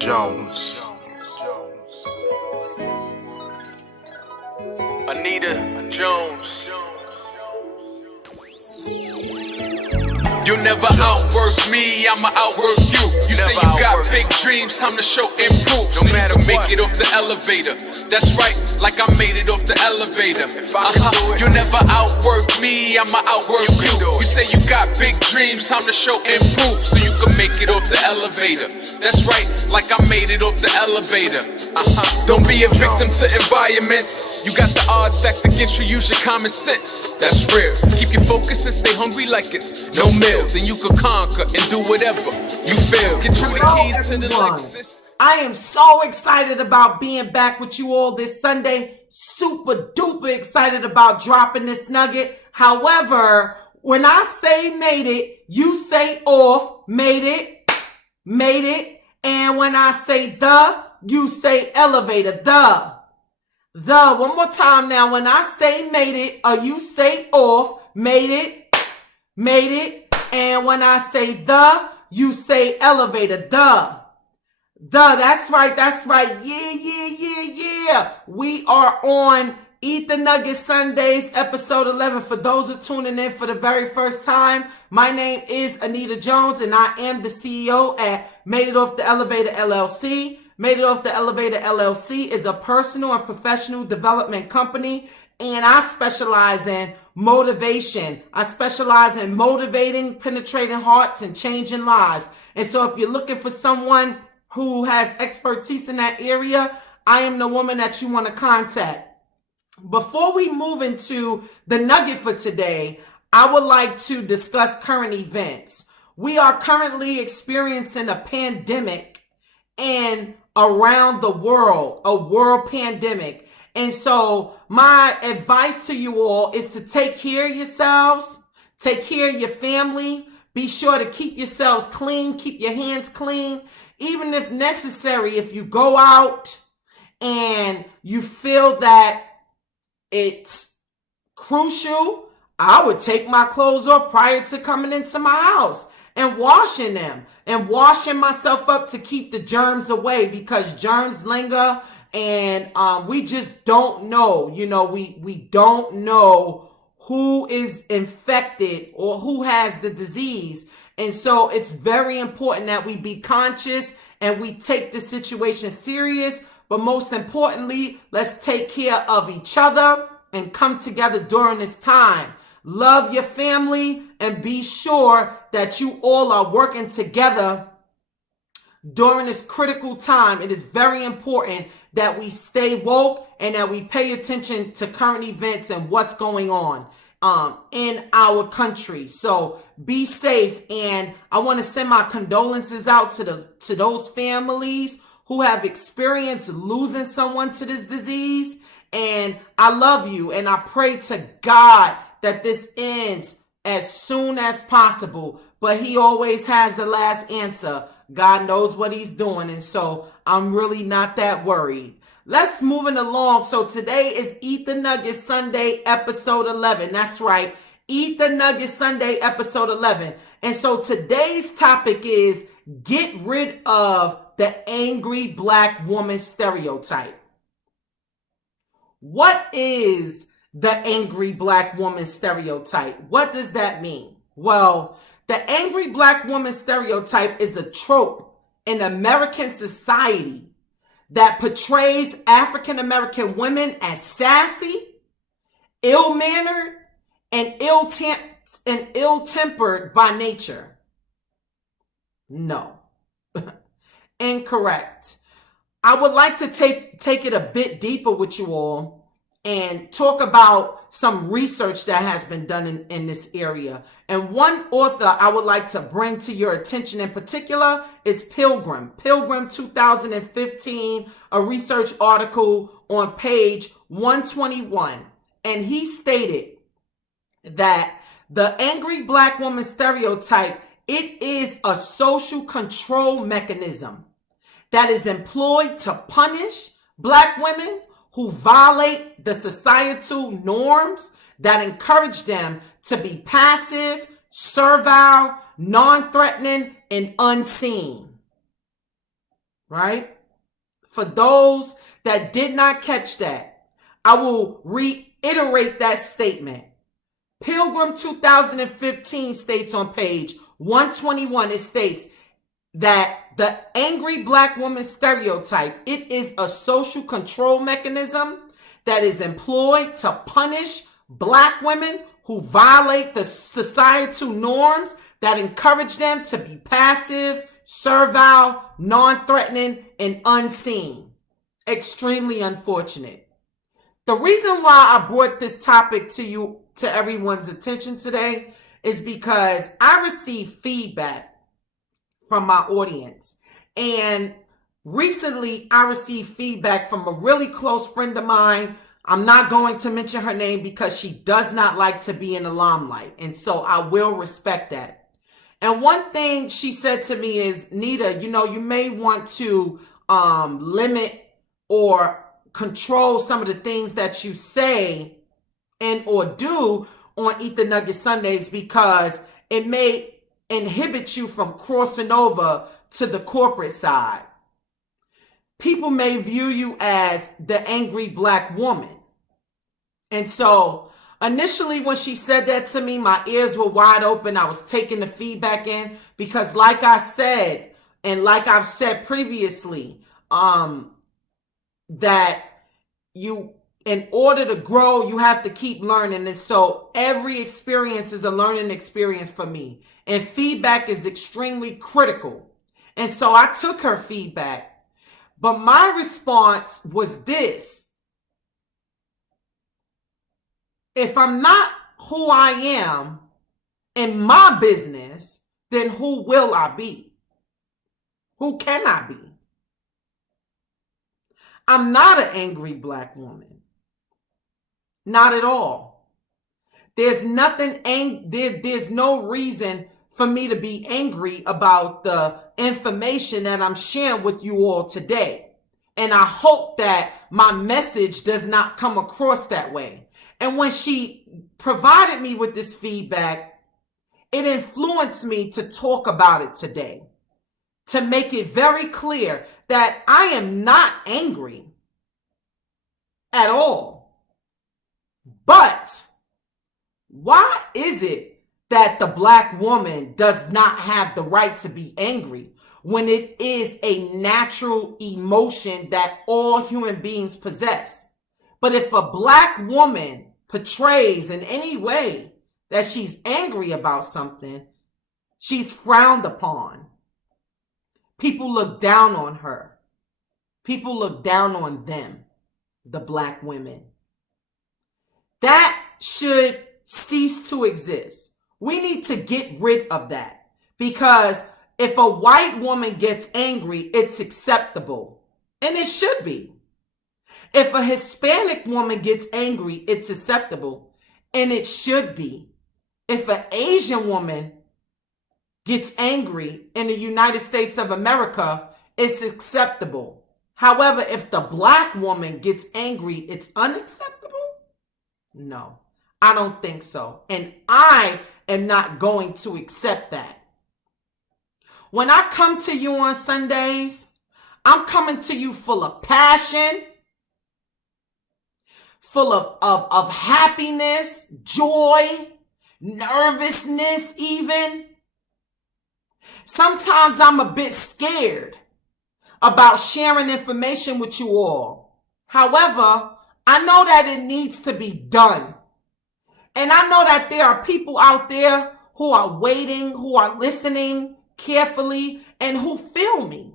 Jones. Anita Jones. You'll never outwork me, I'ma outwork you. You say you got big dreams, time to show and prove. So you can make it off the elevator. That's right, like I made it off the elevator. You'll never outwork me, I'ma outwork you. You say you got big dreams, time to show and prove. So you can make it off the elevator. That's right, like I made it off the elevator. Don't be a victim to environments. You got the odds stacked against you, use your common sense. That's real. Keep your focus and stay hungry like it's no meal. Then you could conquer and do whatever you feel. Get you the keys to the Lexus. I am so excited about being back with you all this Sunday. Super duper excited about dropping this nugget. However, when I say made it, you say off, made it. And when I say you say elevator, the. One more time now. When I say made it, you say off, made it. And when I say you say elevator, the. That's right. Yeah. We are on Eat the Nugget Sundays, episode 11. For those who are tuning in for the very first time, my name is Anita Jones, and I am the CEO at Made It Off the Elevator LLC. Made It Off the Elevator LLC is a personal and professional development company, and I specialize in motivation. I specialize in motivating, penetrating hearts, and changing lives. And so if you're looking for someone who has expertise in that area, I am the woman that you want to contact. Before we move into the nugget for today, I would like to discuss current events. We are currently experiencing a pandemic and around the world, a world pandemic. And so my advice to you all is to take care of yourselves, take care of your family, be sure to keep yourselves clean, keep your hands clean, even if necessary. If you go out and you feel that it's crucial, I would take my clothes off prior to coming into my house and washing them and washing myself up to keep the germs away, because germs linger and we just don't know. We don't know who is infected or who has the disease. And so it's very important that we be conscious and we take the situation serious. But most importantly, let's take care of each other and come together during this time. Love your family and be sure that you all are working together during this critical time. It is very important that we stay woke and that we pay attention to current events and what's going on in our country. So be safe, and I want to send my condolences out to those families who have experienced losing someone to this disease. And I love you, and I pray to God that this ends as soon as possible. But he always has the last answer. God knows what he's doing, and so I'm really not that worried. Let's moving along. So today is Eat the Nugget Sunday, episode 11. That's right. Eat the Nugget Sunday, episode 11. And so today's topic is get rid of the angry black woman stereotype. What is the angry black woman stereotype? What does that mean? Well, the angry black woman stereotype is a trope in American society that portrays African American women as sassy, ill-mannered, and ill-tempered by nature. No. Incorrect. I would like to take it a bit deeper with you all and talk about some research that has been done in this area. And one author I would like to bring to your attention in particular is Pilgrim 2015, a research article on page 121. And he stated that the angry black woman stereotype, it is a social control mechanism that is employed to punish black women who violate the societal norms that encourage them to be passive, servile, non-threatening, and unseen. right? For those that did not catch that, I will reiterate that statement. Pilgrim 2015 states on page 121, it states that the angry black woman stereotype, it is a social control mechanism that is employed to punish black women who violate the societal norms that encourage them to be passive, servile, non-threatening, and unseen. Extremely unfortunate. The reason why I brought this topic to everyone's attention today is because I received feedback from my audience. And recently I received feedback from a really close friend of mine. I'm not going to mention her name because she does not like to be in the limelight. And so I will respect that. And one thing she said to me is, Nita, you may want to limit or control some of the things that you say and or do on Eat the Nugget Sundays because it may inhibit you from crossing over to the corporate side. People may view you as the angry black woman. And so initially when she said that to me, my ears were wide open. I was taking the feedback in because like I said, and like I've said previously, that in order to grow, you have to keep learning. And so every experience is a learning experience for me. And feedback is extremely critical. And so I took her feedback. But my response was this. If I'm not who I am in my business, then who will I be? Who can I be? I'm not an angry black woman. Not at all. There's there's no reason for me to be angry about the information that I'm sharing with you all today. And I hope that my message does not come across that way. And when she provided me with this feedback, it influenced me to talk about it today, to make it very clear that I am not angry at all. But why is it that the black woman does not have the right to be angry when it is a natural emotion that all human beings possess? But if a black woman portrays in any way that she's angry about something, she's frowned upon. People look down on her. People look down on them, the black women. That should cease to exist. We need to get rid of that because if a white woman gets angry, it's acceptable. And it should be. If a Hispanic woman gets angry, it's acceptable. And it should be. If an Asian woman gets angry in the United States of America, it's acceptable. However, if the black woman gets angry, it's unacceptable? No, I don't think so. And I am not going to accept that. When I come to you on Sundays, I'm coming to you full of passion, full of happiness, joy, nervousness even. Sometimes I'm a bit scared about sharing information with you all. However, I know that it needs to be done. And I know that there are people out there who are waiting, who are listening carefully, and who feel me.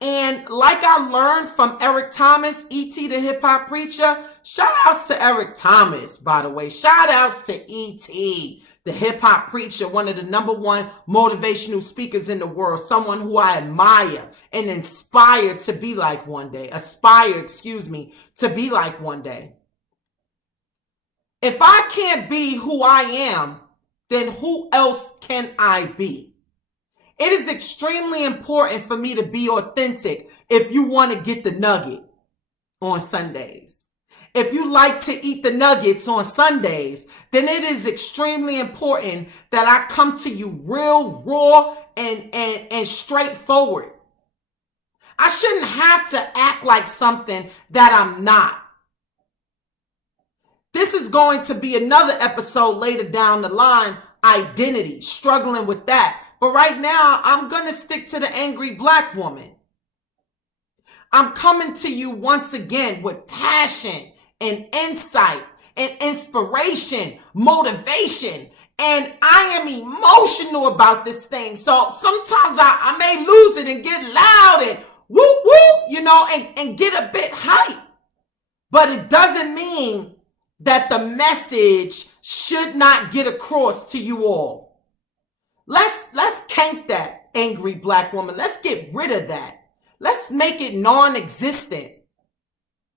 And like I learned from Eric Thomas, E.T. the hip hop preacher, shout outs to Eric Thomas, by the way. Shout outs to E.T. the hip hop preacher, one of the #1 motivational speakers in the world, someone who I admire and aspire to be like one day. To be like one day. If I can't be who I am, then who else can I be? It is extremely important for me to be authentic if you want to get the nugget on Sundays. If you like to eat the nuggets on Sundays, then it is extremely important that I come to you real, raw, and straightforward. I shouldn't have to act like something that I'm not. This is going to be another episode later down the line, identity, struggling with that. But right now, I'm going to stick to the angry black woman. I'm coming to you once again with passion and insight and inspiration, motivation. And I am emotional about this thing. So sometimes I may lose it and get loud and whoop, whoop, and get a bit hype. But it doesn't mean that the message should not get across to you all. Let's cank that angry black woman. Let's get rid of that. Let's make it non-existent.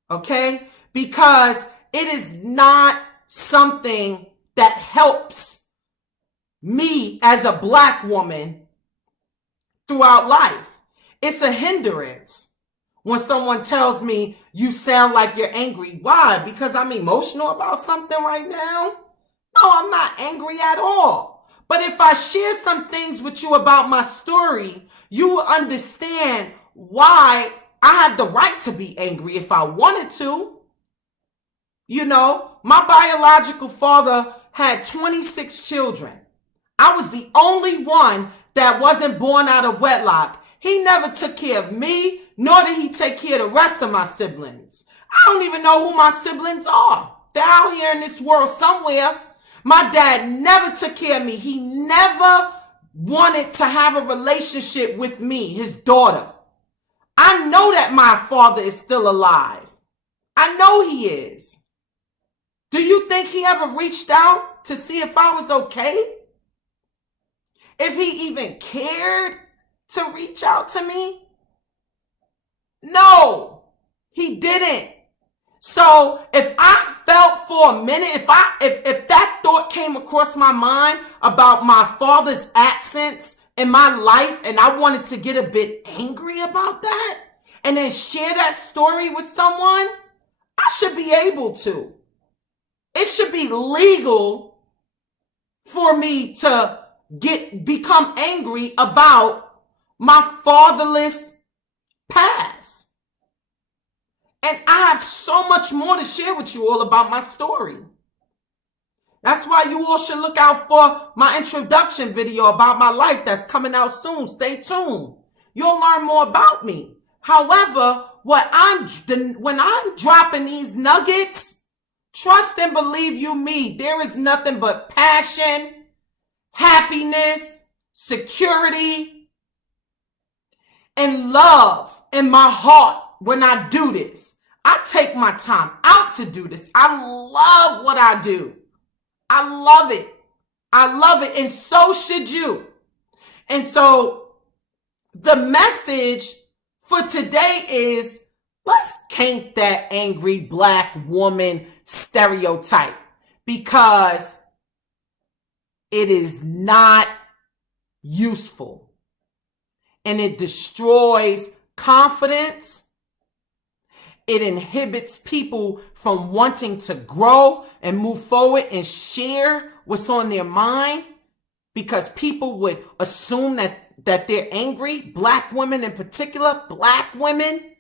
Okay? Because it is not something that helps me as a black woman throughout life. It's a hindrance. When someone tells me you sound like you're angry. Why? Because I'm emotional about something right now? No, I'm not angry at all. But if I share some things with you about my story, you will understand why I have the right to be angry if I wanted to. My biological father had 26 children. I was the only one that wasn't born out of wedlock. He never took care of me, nor did he take care of the rest of my siblings. I don't even know who my siblings are. They're out here in this world somewhere. My dad never took care of me. He never wanted to have a relationship with me, his daughter. I know that my father is still alive. I know he is. Do you think he ever reached out to see if I was okay? If he even cared to reach out to me? No, he didn't. So if I felt for a minute, if that thought came across my mind about my father's absence in my life and I wanted to get a bit angry about that and then share that story with someone, I should be able to. It should be legal for me to become angry about my fatherless past. And I have so much more to share with you all about my story. That's why you all should look out for my introduction video about my life that's coming out soon. Stay tuned. You'll learn more about me. However, when I'm dropping these nuggets, trust and believe you me, there is nothing but passion, happiness, security, and love in my heart when I do this. I take my time out to do this. I love what I do. I love it. I love it. And so should you. And so the message for today is, let's cank that angry black woman stereotype, because it is not useful and it destroys confidence. It inhibits people from wanting to grow and move forward and share what's on their mind, because people would assume that they're angry. Black women in particular, black women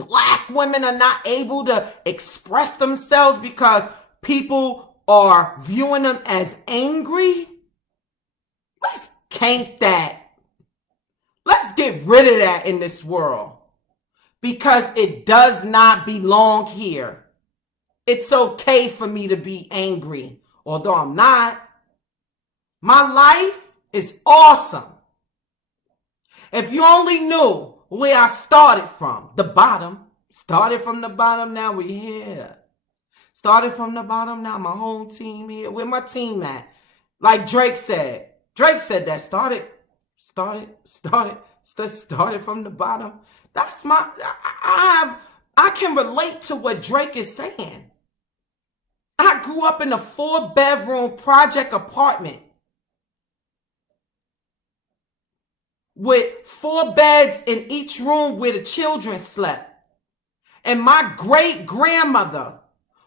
are not able to express themselves because people are viewing them as angry. Let's cank that. Let's get rid of that in this world, because it does not belong here. It's okay for me to be angry, although I'm not. My life is awesome. If you only knew where I started from, the bottom. Started from the bottom, now we're here. Started from the bottom, now my whole team here. Where my team at? Like Drake said. Drake said that started from the bottom. That's I can relate to what Drake is saying. I grew up in a 4-bedroom project apartment with 4 beds in each room where the children slept. And my great-grandmother,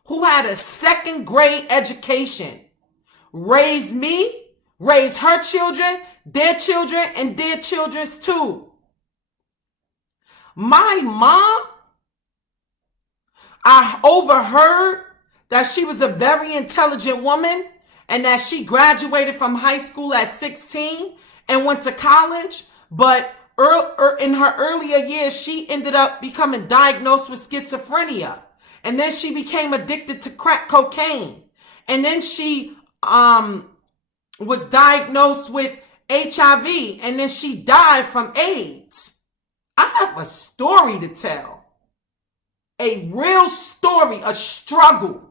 who had a 2nd grade education, raised me, raised her children, and their children's too. My mom, I overheard that she was a very intelligent woman and that she graduated from high school at 16 and went to college. But in her earlier years, she ended up becoming diagnosed with schizophrenia. And then she became addicted to crack cocaine. And then she was diagnosed with HIV. And then she died from AIDS. I have a story to tell. A real story, a struggle.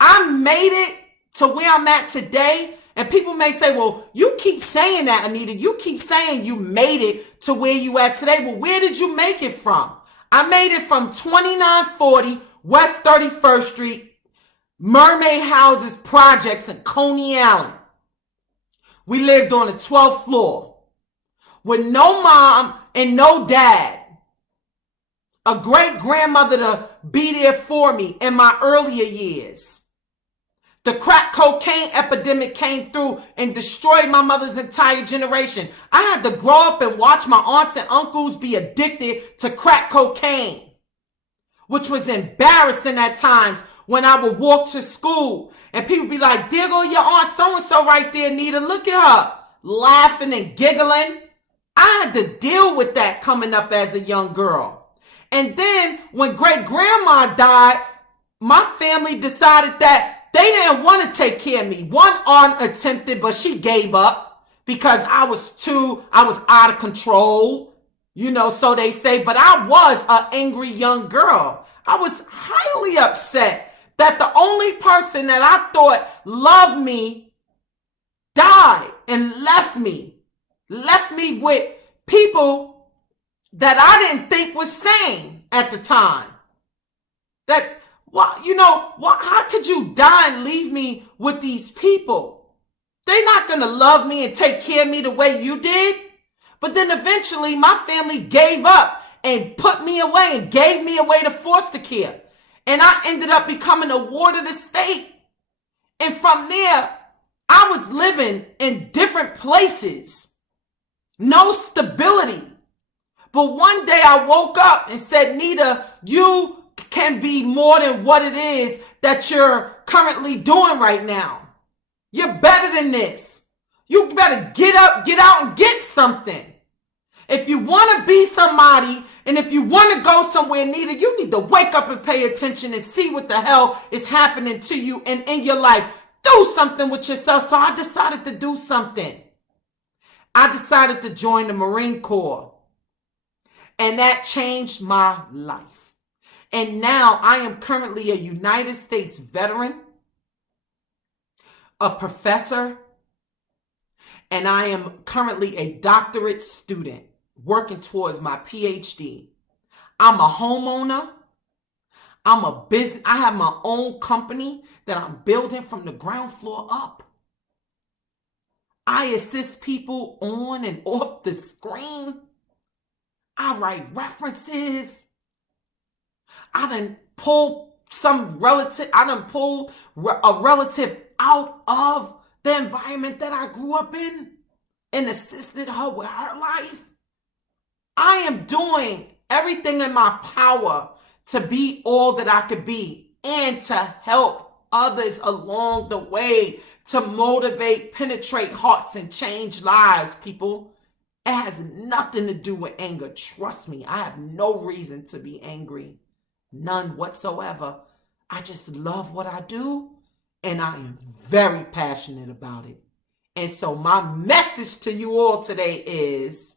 I made it to where I'm at today. And people may say, well, you keep saying that, Anita. You keep saying you made it to where you at today. Well, where did you make it from? I made it from 2940 West 31st Street, Mermaid Houses Projects in Coney Island. We lived on the 12th floor with no mom and no dad. A great grandmother to be there for me in my earlier years. The crack cocaine epidemic came through and destroyed my mother's entire generation. I had to grow up and watch my aunts and uncles be addicted to crack cocaine, which was embarrassing at times when I would walk to school and people be like, there go your aunt so-and-so right there, Nita. Look at her, laughing and giggling. I had to deal with that coming up as a young girl. And then when great grandma died, my family decided that they didn't want to take care of me. One aunt attempted, but she gave up because I was out of control, so they say. But I was an angry young girl. I was highly upset that the only person that I thought loved me died and left me with people that I didn't think was sane at the time. How could you die and leave me with these people? They're not going to love me and take care of me the way you did. But then eventually my family gave up and put me away and gave me away to foster care. And I ended up becoming a ward of the state. And from there, I was living in different places. No stability. But one day I woke up and said, Nita, you can be more than what it is that you're currently doing right now. You're better than this. You better get up, get out, and get something. If you want to be somebody, and if you want to go somewhere, Nita, you need to wake up and pay attention and see what the hell is happening to you and in your life. Do something with yourself. So I decided to do something. I decided to join the Marine Corps. And that changed my life. And now I am currently a United States veteran, a professor, and I am currently a doctorate student working towards my PhD. I'm a homeowner. I have my own company that I'm building from the ground floor up. I assist people on and off the screen. I write references. I done pulled a relative out of the environment that I grew up in and assisted her with her life. I am doing everything in my power to be all that I could be and to help others along the way, to motivate, penetrate hearts, and change lives, people. It has nothing to do with anger. Trust me, I have no reason to be angry. None whatsoever. I just love what I do, and I am very passionate about it. And so my message to you all today is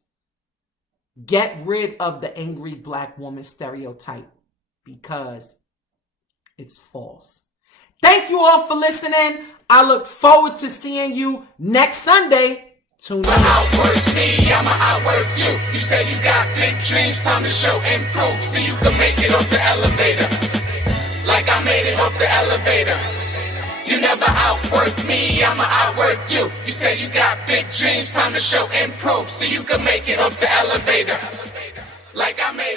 get rid of the angry black woman stereotype because it's false. Thank you all for listening. I look forward to seeing you next Sunday. Tune in. Outwork me, I'ma outwork you. You say you got big dreams, time to show and prove, so you can make it off the elevator. Like I made it off the elevator. You never outwork me, I'ma outwork you. You say you got big dreams, time to show and prove, so you can make it off the elevator. Like I made it.